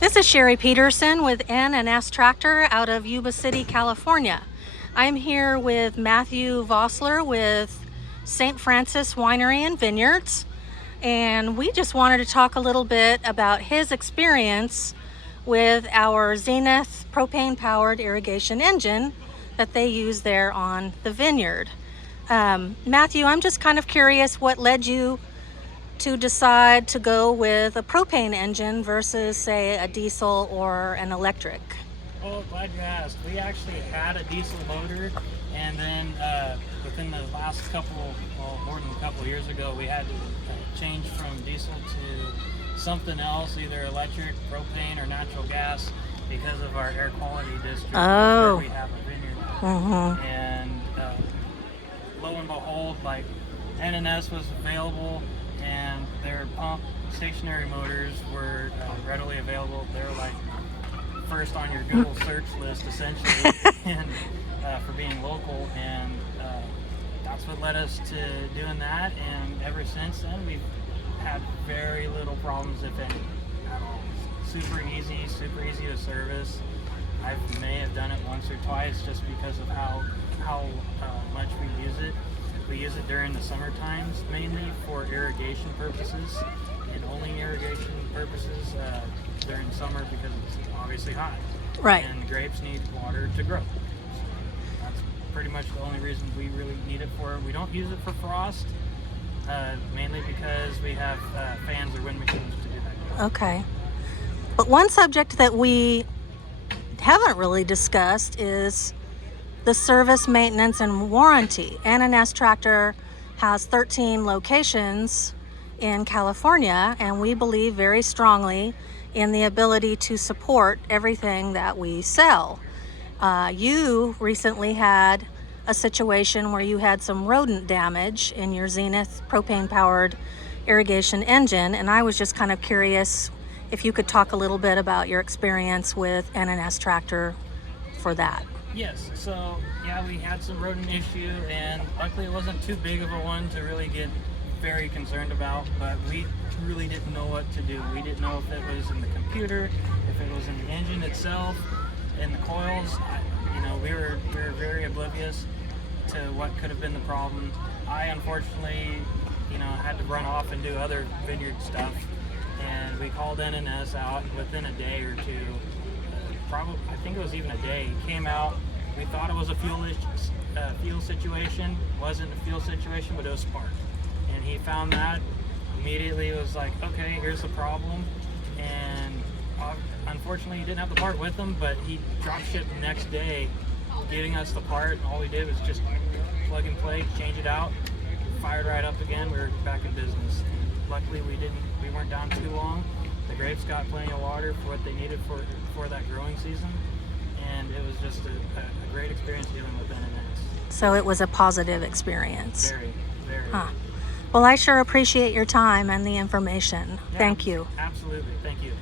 This is Shari Pedersen with N&S Tractor out of Yuba City, California. I'm here with Matthew Vossler with St. Francis Winery and Vineyards, and we just wanted to talk a little bit about his experience with our Zenith propane powered irrigation engine that they use there on the vineyard. Matthew, I'm just kind of curious what led you to decide to go with a propane engine versus, say, a diesel or an electric? Well, glad you asked. We actually had a diesel motor, and then within the last more than a couple years ago, we had to change from diesel to something else, either electric, propane, or natural gas, because of our air quality district where we have a vineyard. And lo and behold, like N&S was available, and their pump stationary motors were readily available. They're like first on your Google search list essentially, and for being local, and that's what led us to doing that. And ever since then, we've had very little problems, if any, at all. Super easy to service. I may have done it once or twice just because of how much we use it. We use it during the summer times, mainly for irrigation purposes, and only irrigation purposes during summer, because it's obviously hot. Right. And the grapes need water to grow. So that's pretty much the only reason we really need it for. We don't use it for frost, mainly because we have fans or wind machines to do that. Okay. But one subject that we haven't really discussed is the service, maintenance, and warranty. N&S Tractor has 13 locations in California, and we believe very strongly in the ability to support everything that we sell. You recently had a situation where you had some rodent damage in your Zenith propane-powered irrigation engine, and I was just kind of curious if you could talk a little bit about your experience with N&S Tractor for that. Yes, so yeah, we had some rodent issue, and luckily it wasn't too big of a one to really get very concerned about, but we really didn't know what to do. We didn't know if it was in the computer, if it was in the engine itself, in the coils. We were very oblivious to what could have been the problem. I unfortunately, had to run off and do other vineyard stuff, and we called N&S out within a day or two. I think it was even a day. He came out. We thought it was a fuel situation. It wasn't a fuel situation, but it was spark. And he found that immediately. It was like, okay, here's the problem. And unfortunately, he didn't have the part with him, but he drop shipped the next day, getting us the part. And all we did was just plug and play, change it out, fired right up again. We were back in business. And luckily, we weren't down too long. The grapes got plenty of water for what they needed for that growing season, and it was just a great experience dealing with N&S. So it was a positive experience. Very. Well, I sure appreciate your time and the information. Yeah, thank you. Absolutely. Thank you.